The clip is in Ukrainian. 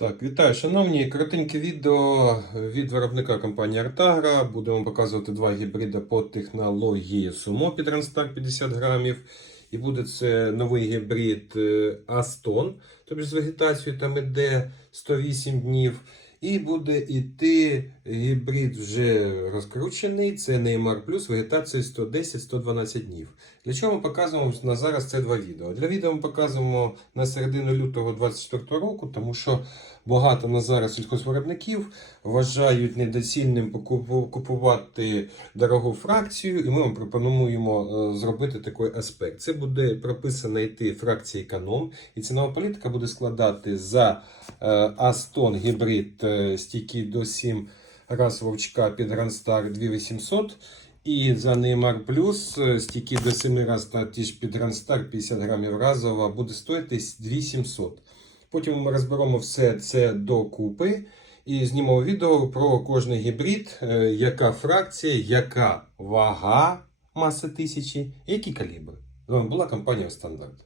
Так, вітаю, шановні. Коротеньке відео від виробника компанії Артагра. Будемо показувати два гібриди по технології Sumo під Ранстар 50 грамів. І буде це новий гібрид е, Aston, тобто з вегетацією там іде 108 днів. І буде йти гібрид вже розкручений. Це Neymar Plus вегетація 110-112 днів. Для чого ми показуємо на зараз це два відео? Для відео ми показуємо на середину лютого 2024 року, тому що багато на зараз сільхозвиробників вважають недоцільним купувати дорогу фракцію, і ми вам пропонуємо е, зробити такий аспект. Це буде прописано йти фракція економ, і цінова політика буде складати за е, Aston гібрид е, стійкий до 7 раз вовчка під Грандстар 2800. І за Plus е, стійкий до 7 раз та ті ж під Грандстар 50 грамів разова буде стоїти 2700. Потім ми розберемо все це докупи і знімемо відео про кожний гібрид, е, яка фракція, яка вага маси тисячі, які калібри. Була компанія Стандарт.